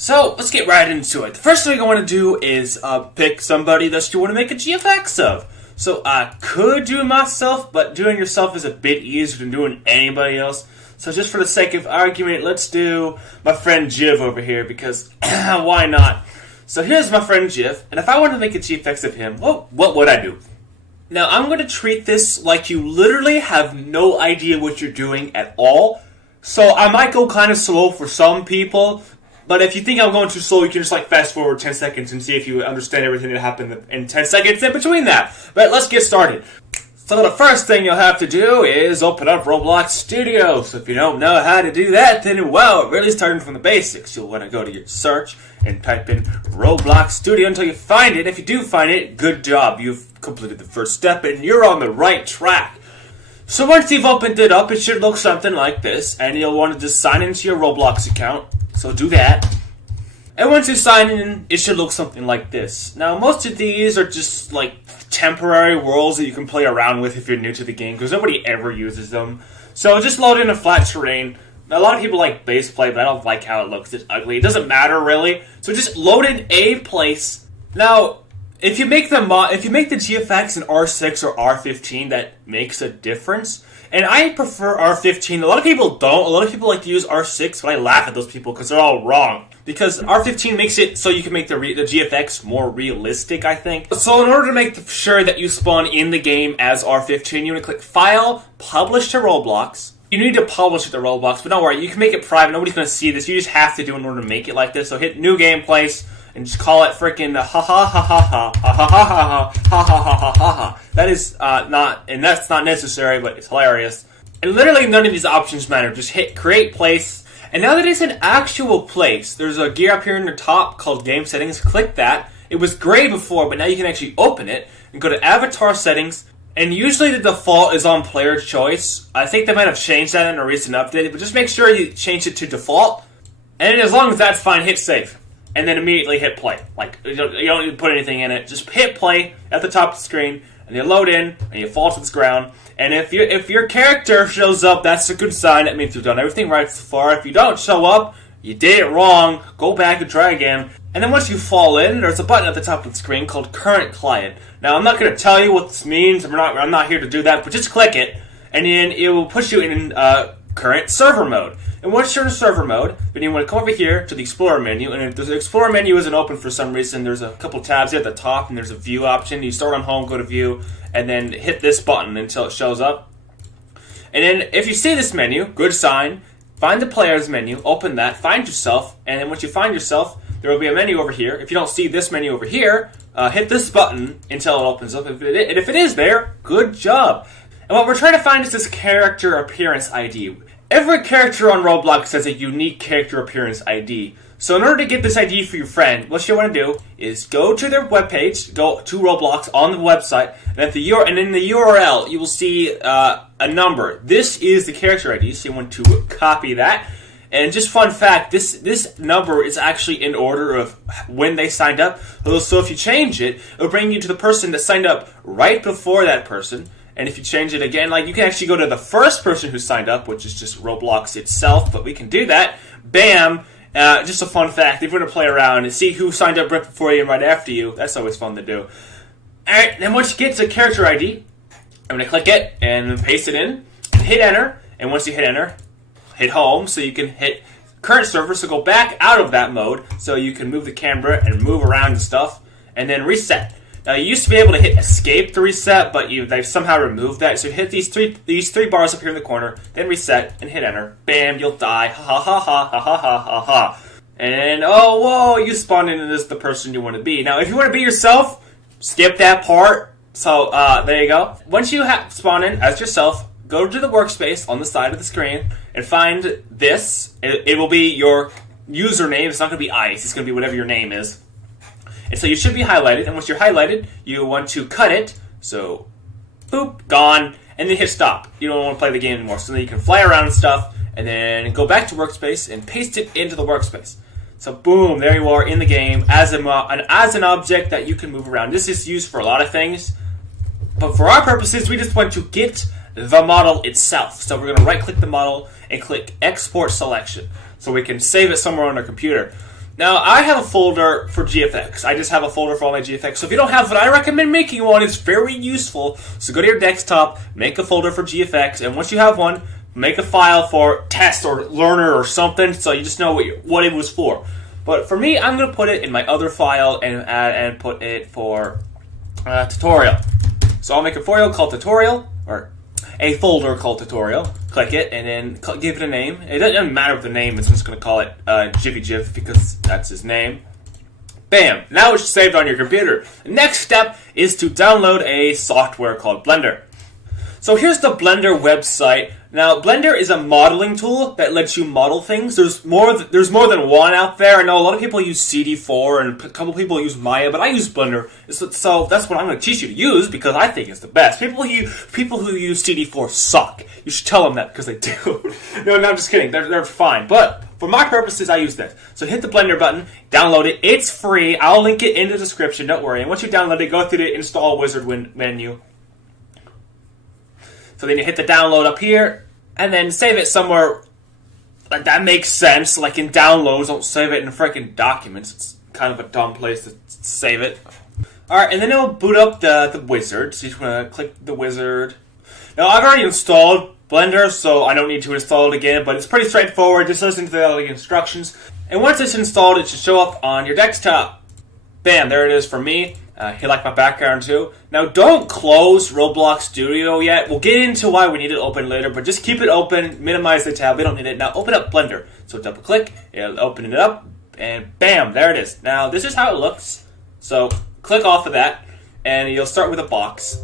So, let's get right into it. The first thing I want to do is pick somebody that you want to make a GFX of. So, I could do it myself, but doing yourself is a bit easier than doing anybody else. So, just for the sake of argument, let's do my friend Jiv over here, because why not? So, here's my friend Jiv, and if I wanted to make a GFX of him, well, what would I do? Now, I'm going to treat this like you literally have no idea what you're doing at all. So, I might go kind of slow for some people, but if you think I'm going too slow, you can just fast forward 10 seconds and see if you understand everything that happened in 10 seconds in between that. But let's get started. So the first thing you'll have to do is open up Roblox Studio. So if you don't know how to do that, then well, really starting from the basics. You'll want to go to your search and type in Roblox Studio until you find it. If you do find it, good job. You've completed the first step and you're on the right track. So once you've opened it up, it should look something like this. And you'll want to just sign into your Roblox account. So do that. And once you sign in, it should look something like this. Now, most of these are just temporary worlds that you can play around with if you're new to the game, because nobody ever uses them. So just load in a flat terrain. A lot of people like base play, but I don't like how it looks. It's ugly. It doesn't matter really. So just load in a place. Now, if you make the GFX in R6 or R15, that makes a difference. And I prefer R15. A lot of people don't. A lot of people like to use R6, but I laugh at those people because they're all wrong. Because R15 makes it so you can make the GFX more realistic, I think. So in order to make sure that you spawn in the game as R15, you want to click File, Publish to Roblox. You need to publish it to Roblox, but don't worry, you can make it private. Nobody's going to see this. You just have to do it in order to make it like this. So hit New Game Place and just call it freaking ha ha ha ha ha ha ha ha ha ha ha ha ha. That is that's not necessary, but it's hilarious. And literally none of these options matter. Just hit Create Place. And now that it's an actual place, there's a gear up here in the top called Game Settings. Click that. It was gray before, but now you can actually open it and go to Avatar Settings. And usually the default is on player choice. I think they might have changed that in a recent update, but just make sure you change it to default. And as long as that's fine, hit save. And then immediately hit play. You don't need to put anything in it. Just hit play at the top of the screen, and you load in, and you fall to the ground. And if your character shows up, that's a good sign. That means you've done everything right so far. If you don't show up, you did it wrong. Go back and try again. And then once you fall in, there's a button at the top of the screen called Current Client. Now, I'm not going to tell you what this means. I'm not here to do that, but just click it, and then it will put you in current server mode. And once you're in server mode, then you want to come over here to the Explorer menu, and if the Explorer menu isn't open for some reason, there's a couple tabs here at the top, and there's a View option. You start on Home, go to View, and then hit this button until it shows up. And then if you see this menu, good sign, find the Players menu, open that, find yourself, and then once you find yourself, there will be a menu over here. If you don't see this menu over here, hit this button until it opens up. And if it is there, good job. And what we're trying to find is this character appearance ID. Every character on Roblox has a unique character appearance ID. So in order to get this ID for your friend, what you want to do is go to their webpage, go to Roblox on the website, and in the URL, you will see a number. This is the character ID, so you want to copy that. And just fun fact, this number is actually in order of when they signed up. So if you change it, it'll bring you to the person that signed up right before that person. And if you change it again, you can actually go to the first person who signed up, which is just Roblox itself, but we can do that. Bam! Just a fun fact. If you want to play around and see who signed up right before you and right after you, that's always fun to do. Alright, then once you get to character ID, I'm going to click it and paste it in, and hit enter, and once you hit enter, hit home, so you can hit current server, so go back out of that mode, so you can move the camera and move around and stuff, and then reset. Now, you used to be able to hit escape to reset, but they've somehow removed that. So hit these three bars up here in the corner, then reset, and hit enter. Bam, you'll die. Ha ha ha ha ha ha ha ha. And, oh, whoa, you spawned into the person you want to be. Now, if you want to be yourself, skip that part. So, there you go. Once you spawn in as yourself, go to the workspace on the side of the screen and find this. It will be your username. It's not going to be ICE. It's going to be whatever your name is. And so you should be highlighted, and once you're highlighted, you want to cut it, so, boop, gone, and then hit stop. You don't want to play the game anymore, so then you can fly around and stuff, and then go back to workspace and paste it into the workspace. So boom, there you are in the game as an object that you can move around. This is used for a lot of things, but for our purposes, we just want to get the model itself. So we're going to right-click the model and click Export Selection, so we can save it somewhere on our computer. Now, I have a folder for GFX. I just have a folder for all my GFX. So if you don't have one, I recommend making one. It's very useful. So go to your desktop, make a folder for GFX, and once you have one, make a file for test or learner or something, so you just know what it was for. But for me, I'm going to put it in my other file and put it for tutorial. So I'll make a folder called tutorial, or a folder called tutorial. Click it, and then give it a name. It doesn't matter what the name is. I'm just going to call it Jiffy Jiff because that's his name. Bam! Now it's saved on your computer. The next step is to download a software called Blender. So here's the Blender website. Now, Blender is a modeling tool that lets you model things. There's more than one out there. I know a lot of people use CD4 and a couple people use Maya, but I use Blender. So that's what I'm going to teach you to use because I think it's the best. People who use CD4 suck. You should tell them that because they do. No, I'm just kidding. They're fine. But for my purposes, I use this. So hit the Blender button, download it. It's free. I'll link it in the description. Don't worry. And once you download it, go through the Install Wizard menu. So then you hit the download up here, and then save it somewhere like that makes sense. Like in downloads, don't save it in freaking documents. It's kind of a dumb place to save it. Alright, and then it'll boot up the wizard. So you just want to click the wizard. Now, I've already installed Blender, so I don't need to install it again, but it's pretty straightforward. Just listen to the instructions. And once it's installed, it should show up on your desktop. Bam, there it is for me. You like my background too. Now, don't close Roblox Studio yet. We'll get into why we need it open later, but just keep it open, minimize the tab. We don't need it. Now, open up Blender. So double click, it'll open it up, and bam, there it is. Now, this is how it looks. So click off of that, and you'll start with a box.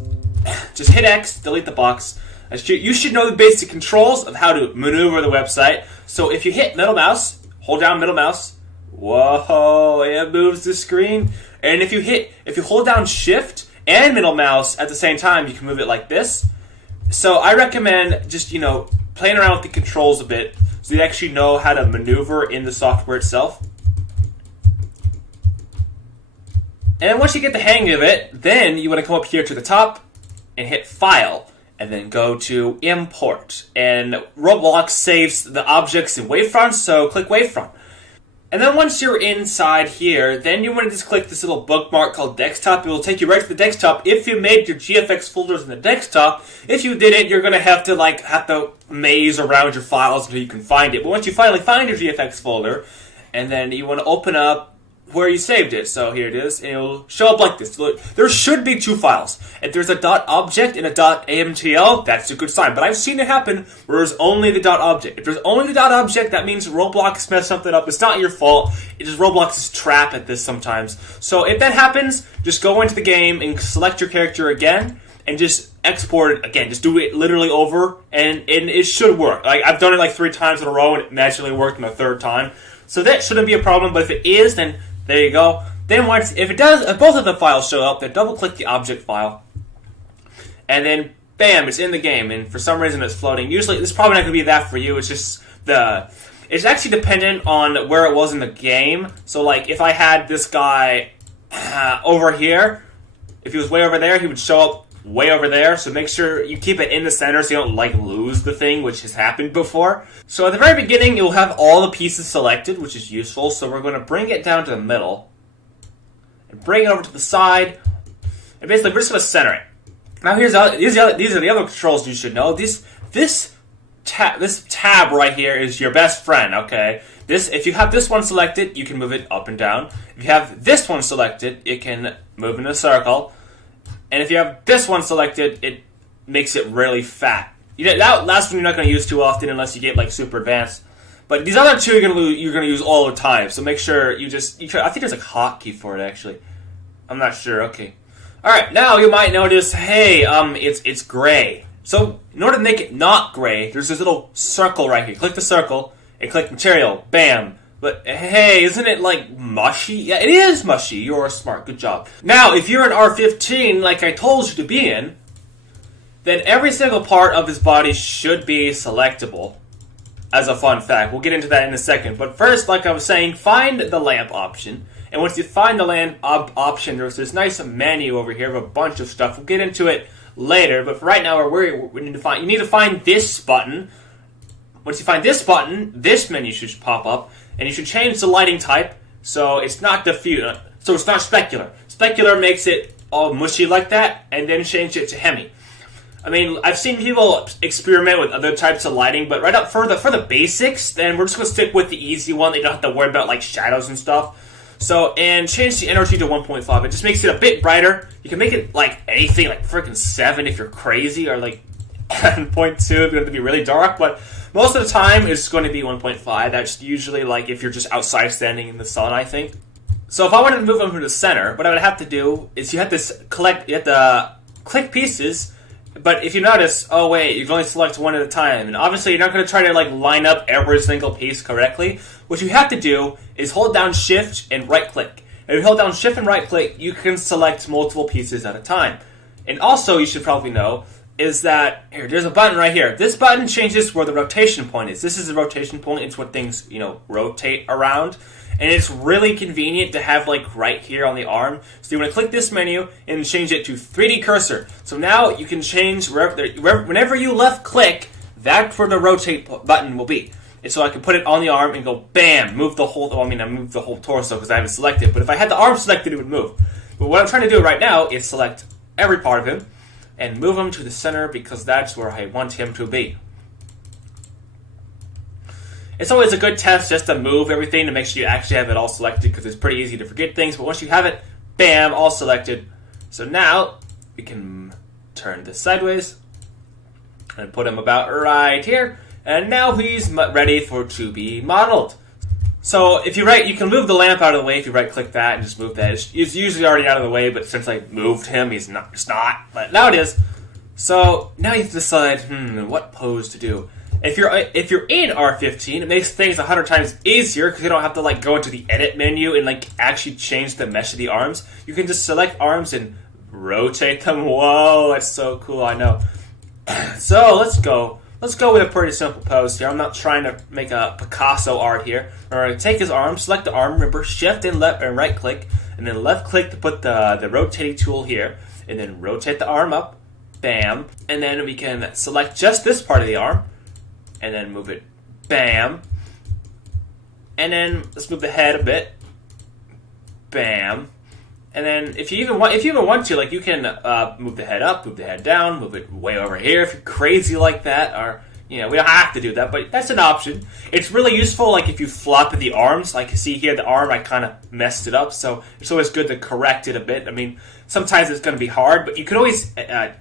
Just hit X, delete the box. You should know the basic controls of how to maneuver the website. So if you hit middle mouse, hold down middle mouse. Whoa, it moves the screen. And if you hold down Shift and middle mouse at the same time, you can move it like this. So I recommend just, playing around with the controls a bit so you actually know how to maneuver in the software itself. And once you get the hang of it, then you want to come up here to the top and hit File, and then go to Import. And Roblox saves the objects in wavefront, so click Wavefront. And then once you're inside here, then you want to just click this little bookmark called Desktop. It will take you right to the desktop if you made your GFX folders in the desktop. If you didn't, you're going to have to maze around your files until you can find it. But once you finally find your GFX folder, and then you want to open up where you saved it. So here it is, and it'll show up like this. There should be two files. If there's a .object and a .amtl, that's a good sign. But I've seen it happen where there's only the .object. If there's only the .object, that means Roblox messed something up. It's not your fault. It's just Roblox's trap at this sometimes. So if that happens, just go into the game and select your character again, and just export it again. Just do it literally over, and it should work. I've done it 3 times in a row, and it magically worked on the 3rd time. So that shouldn't be a problem, but if it is, then there you go. Then if both of the files show up, then double-click the object file. And then, bam, it's in the game. And for some reason, it's floating. Usually, it's probably not going to be that for you. It's just it's actually dependent on where it was in the game. So, if I had this guy over here, if he was way over there, he would show up way over there. So make sure you keep it in the center so you don't, lose the thing, which has happened before. So at the very beginning, you'll have all the pieces selected, which is useful. So we're going to bring it down to the middle and bring it over to the side. And basically, we're just going to center it. Now, these are the other controls you should know. This tab right here is your best friend, okay? If you have this one selected, you can move it up and down. If you have this one selected, it can move in a circle. And if you have this one selected, it makes it really fat. That last one you're not going to use too often unless you get super advanced. But these other two you're going to use all the time. So make sure you try. I think there's a hotkey for it actually. I'm not sure. Okay. All right. Now you might notice, hey, it's gray. So in order to make it not gray, there's this little circle right here. Click the circle and click Material. Bam. But, hey, isn't it, mushy? Yeah, it is mushy. You're smart. Good job. Now, if you're an R15, like I told you to be in, then every single part of his body should be selectable. As a fun fact. We'll get into that in a second. But first, like I was saying, find the lamp option. And once you find the lamp option, there's this nice menu over here of a bunch of stuff. We'll get into it later. But for right now, you need to find this button. Once you find this button, this menu should pop up. And you should change the lighting type So it's not diffuse. So it's not specular. Specular makes it all mushy like that, and then change it to hemi. I mean, I've seen people experiment with other types of lighting, but right up for the basics, then we're just gonna stick with the easy one. That you don't have to worry about like shadows and stuff. So, and change the energy to 1.5. It just makes it a bit brighter. You can make it like anything, like freaking 7 if you're crazy, or like 1.2 if you have to be really dark. But most of the time, it's going to be 1.5. That's usually like if you're just outside standing in the sun, I think. So if I wanted to move them to the center, what I would have to do is you have to click pieces. But if you notice, oh wait, you can only select one at a time, and obviously you're not going to try to like line up every single piece correctly. What you have to do is hold down Shift and right click. If you hold down Shift and right click, you can select multiple pieces at a time. And also, you should probably know is that here, there's a button right here. This button changes where the rotation point is. This is the rotation point. It's what things rotate around. And it's really convenient to have like right here on the arm. So you want to click this menu and change it to 3D cursor. So now you can change whenever you left click, that's where the rotate button will be. And so I can put it on the arm and go bam, move the whole. I moved the whole torso because I haven't selected. But if I had the arm selected, it would move. But what I'm trying to do right now is select every part of him and move him to the center because that's where I want him to be. It's always a good test just to move everything to make sure you actually have it all selected because it's pretty easy to forget things. But once you have it, bam, all selected. So now we can turn this sideways and put him about right here. And now he's ready to be modeled. So if you you can move the lamp out of the way if you right-click that and just move that. It's usually already out of the way, but since I moved him, it's not. But now it is. So now you have to decide, what pose to do. If you're in R15, it makes things 100 times easier because you don't have to like go into the edit menu and like actually change the mesh of the arms. You can just select arms and rotate them. Whoa, that's so cool! I know. So let's go with a pretty simple pose here. I'm not trying to make a Picasso art here. We're going to take his arm, select the arm. Remember, Shift and left and right click, and then left click to put the rotating tool here, and then rotate the arm up. Bam, and then we can select just this part of the arm. And then move it, bam. And then let's move the head a bit, bam. And then if you even want to, like you can move the head up, move the head down, move it way over here if you're crazy like that. Or we don't have to do that, but that's an option. It's really useful, like if you flop the arms, like you see here, the arm I kind of messed it up, so it's always good to correct it a bit. I mean, sometimes it's going to be hard, but you can always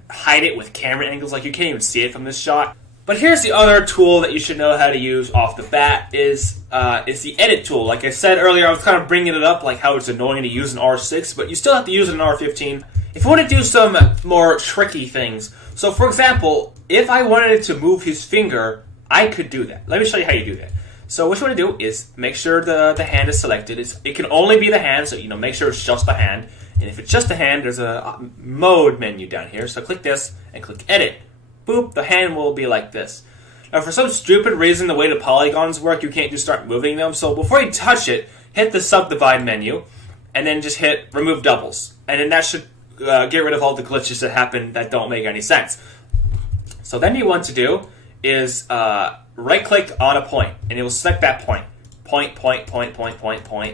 hide it with camera angles, like you can't even see it from this shot. But here's the other tool that you should know how to use off the bat is the edit tool. Like I said earlier, I was kind of bringing it up like how it's annoying to use an R6, but you still have to use it in R15 if you want to do some more tricky things. So for example, if I wanted to move his finger, I could do that. Let me show you how you do that. So what you want to do is make sure the hand is selected. It can only be the hand, so make sure it's just the hand. And if it's just the hand, there's a mode menu down here. So click this and click edit. Boop, the hand will be like this. Now, for some stupid reason, the way the polygons work, you can't just start moving them. So before you touch it, hit the subdivide menu, and then just hit remove doubles. And then that should get rid of all the glitches that happen that don't make any sense. So then you want to do is right-click on a point, and it will select that point. Point.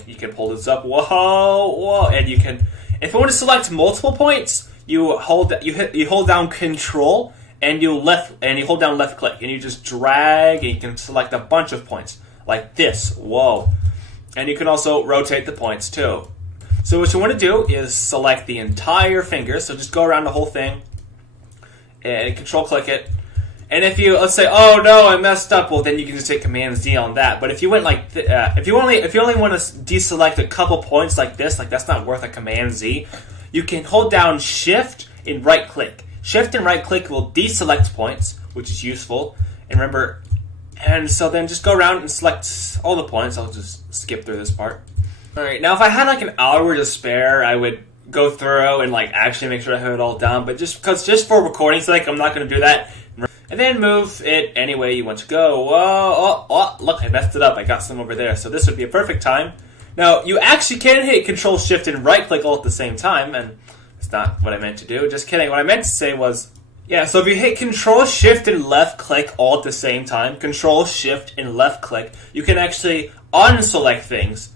You can pull this up. Whoa. And you can, if you want to select multiple points, you hold down Control, and you hold down left click, and you just drag, and you can select a bunch of points like this. Whoa! And you can also rotate the points too. So what you want to do is select the entire finger. So just go around the whole thing and Control click it. And if you let's say, oh no, I messed up, well then you can just hit Command Z on that. But if you went like if you only want to deselect a couple points like this, like that's not worth a Command Z, you can hold down Shift and right click. Shift and right click will deselect points, which is useful. And remember, and so then just go around and select all the points. I'll just skip through this part. Alright, now if I had like an hour to spare, I would go through and like actually make sure I have it all done. But just for recording's sake, I'm not going to do that. And then move it any way you want to go. Whoa, oh, look, I messed it up. I got some over there. So this would be a perfect time. Now, you actually can hit Control, Shift, and right click all at the same time, and it's not what I meant to do. Just kidding. What I meant to say was, yeah, so if you hit Control, Shift, and left click all at the same time, Control, Shift, and left click, you can actually unselect things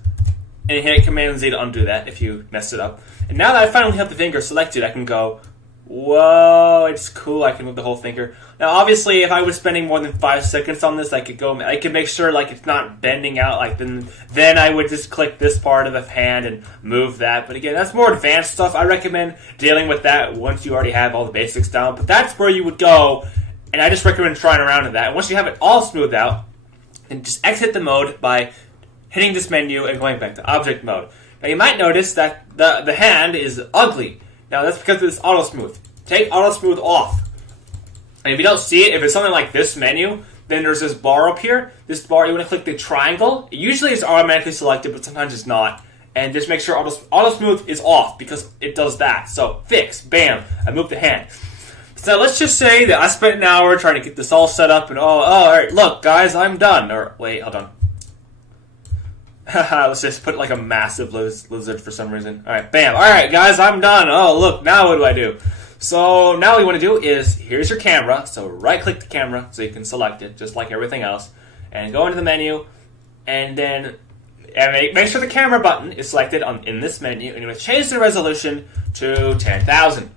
and hit Command Z to undo that if you messed it up. And now that I finally have the finger selected, I can go, whoa, it's cool, I can move the whole finger. Now obviously if I was spending more than 5 seconds on this, I could make sure like it's not bending out, like then I would just click this part of the hand and move that. But again, that's more advanced stuff. I recommend dealing with that once you already have all the basics down, but that's where you would go, and I just recommend trying around with that. And once you have it all smoothed out, then just exit the mode by hitting this menu and going back to object mode. Now you might notice that the hand is ugly. Now that's because of this auto smooth. Take auto smooth off. And if you don't see it, if it's something like this menu, then there's this bar up here. This bar, you want to click the triangle. It usually is automatically selected, but sometimes it's not. And just make sure auto smooth is off because it does that. So fix, bam, I moved the hand. So let's just say that I spent an hour trying to get this all set up, and all right, look guys, I'm done. Or wait, hold on. Let's just put like a massive lizard for some reason. Alright, bam. Alright guys, I'm done. Oh look, now what do I do? So now what you want to do is, here's your camera. So right click the camera so you can select it, just like everything else. And go into the menu, and then make sure the camera button is selected in this menu, and you want to change the resolution to 10,000.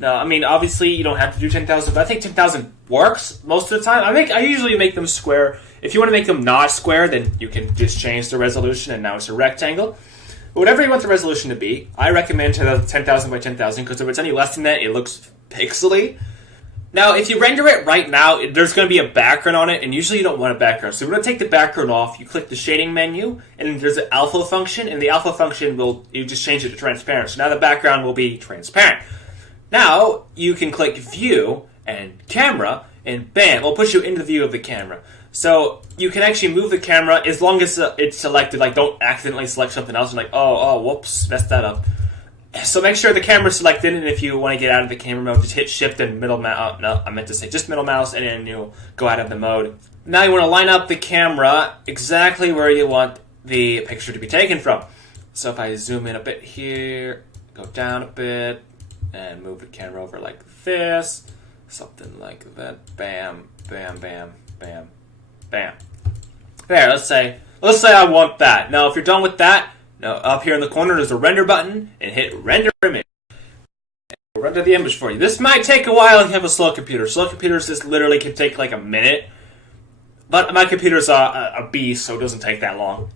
Now, I mean, obviously you don't have to do 10,000, but I think 10,000 works most of the time. I usually make them square. If you want to make them not square, then you can just change the resolution, and now it's a rectangle. But whatever you want the resolution to be, I recommend 10,000 by 10,000, because if it's any less than that, it looks pixely. Now, if you render it right now, there's going to be a background on it, and usually you don't want a background. So we're going to take the background off. You click the shading menu, and there's an alpha function, and the alpha function you just change it to transparent. So now the background will be transparent. Now, you can click View and Camera, and bam, it'll put you into the view of the camera. So you can actually move the camera as long as it's selected. Like, don't accidentally select something else and like, oh, whoops, messed that up. So make sure the camera's selected, and if you want to get out of the camera mode, just hit Shift and middle mouse. No, I meant to say just middle mouse, and then you'll go out of the mode. Now you want to line up the camera exactly where you want the picture to be taken from. So if I zoom in a bit here, go down a bit, and move the camera over like this, something like that. Bam, bam, bam, bam, bam. There, let's say I want that. Now, if you're done with that, now up here in the corner there's a render button, and hit render image. And we'll render the image for you. This might take a while if you have a slow computer. Slow computers, this literally can take like a minute. But my computer's a beast, so it doesn't take that long.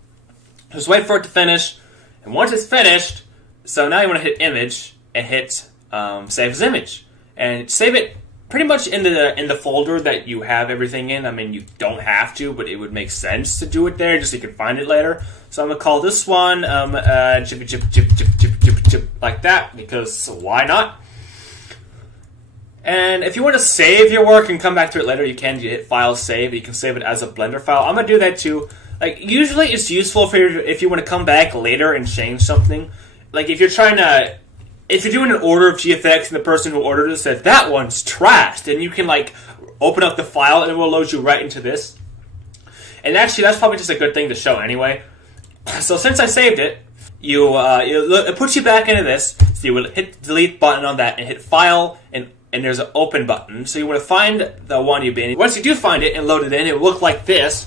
Just wait for it to finish, and once it's finished, so now you want to hit image and hit save as image, and save it pretty much in the folder that you have everything in. I mean, you don't have to, but it would make sense to do it there just so you can find it later. So I'm gonna call this one like that, because why not? And if you want to save your work and come back to it later, you can. You hit File, Save. You can save it as a Blender file. I'm gonna do that too. Like, usually it's useful if you want to come back later and change something. Like if you're doing an order of GFX and the person who ordered it said, that one's trashed, then you can like open up the file and it will load you right into this. And actually, that's probably just a good thing to show anyway. So since I saved it, it puts you back into this. So you will hit the delete button on that and hit File, and there's an open button. So you want to find the one you've been. Once you do find it and load it in, it will look like this.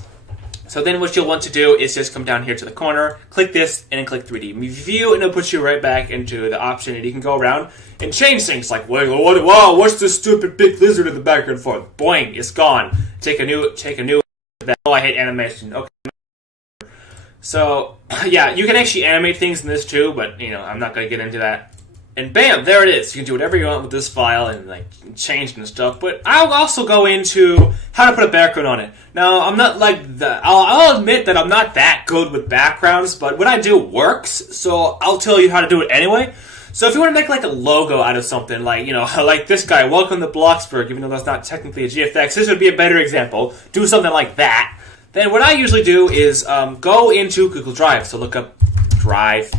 So then what you'll want to do is just come down here to the corner, click this, and then click 3D View, and it'll put you right back into the option, and you can go around and change things like, wow, what's this stupid big lizard in the background for? Boing, it's gone. Take a new. Oh, I hate animation. Okay. So yeah, you can actually animate things in this too, but I'm not gonna get into that. And bam, there it is. You can do whatever you want with this file and like change and stuff. But I'll also go into how to put a background on it. Now, I'm not like that. I'll admit that I'm not that good with backgrounds, but what I do works. So I'll tell you how to do it anyway. So if you want to make like a logo out of something, like like this guy, welcome to Bloxburg, even though that's not technically a GFX, this would be a better example. Do something like that. Then what I usually do is go into Google Drive. So look up Drive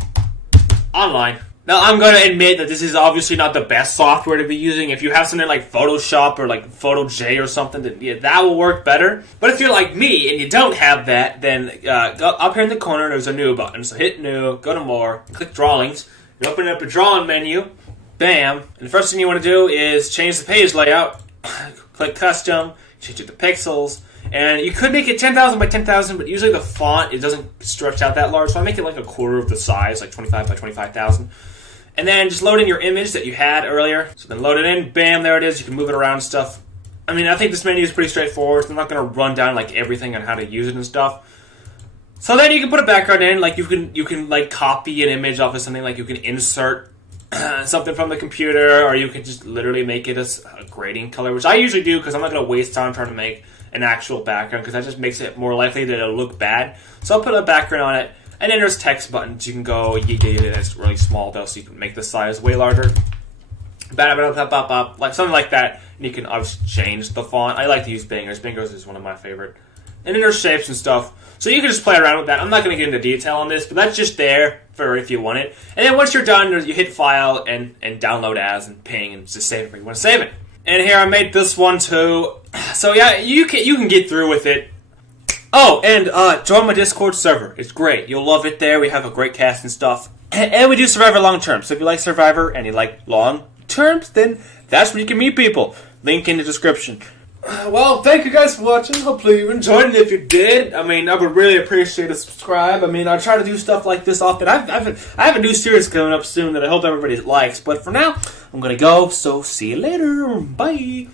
Online. Now, I'm going to admit that this is obviously not the best software to be using. If you have something like Photoshop or like PhotoJ or something, then yeah, that will work better. But if you're like me and you don't have that, then go up here in the corner, there's a New button. So hit New, go to More, click Drawings. You open up a drawing menu, bam. And the first thing you want to do is change the page layout. Click Custom, change it to pixels. And And you could make it 10,000 by 10,000, but usually the font, it doesn't stretch out that large. So I make it like a quarter of the size, like 25 by 25,000. And then just load in your image that you had earlier. So then load it in, bam, there it is. You can move it around and stuff. I mean, I think this menu is pretty straightforward. So I'm not going to run down like everything on how to use it and stuff. So then you can put a background in, like you can like copy an image off of something, like you can insert something from the computer, or you can just literally make it a grading color, which I usually do because I'm not going to waste time trying to make an actual background because that just makes it more likely that it'll look bad. So I'll put a background on it, and then there's text buttons. You can go, it's really small though, so you can make the size way larger. Like something like that, and you can obviously change the font. I like to use Bangers. Bangers is one of my favorite. And then there's shapes and stuff. So you can just play around with that. I'm not going to get into detail on this, but that's just there for if you want it. And then once you're done, you hit File and Download As and Ping and just save it where you want to save it. And here I made this one too. So yeah, you can get through with it. Oh, and join my Discord server. It's great. You'll love it there. We have a great cast and stuff. And we do Survivor long term. So if you like Survivor and you like long terms, then that's where you can meet people. Link in the description. Well, thank you guys for watching. Hopefully you enjoyed it. If you did, I mean, I would really appreciate a subscribe. I mean, I try to do stuff like this often. I have a new series coming up soon that I hope everybody likes. But for now, I'm going to go. So see you later. Bye.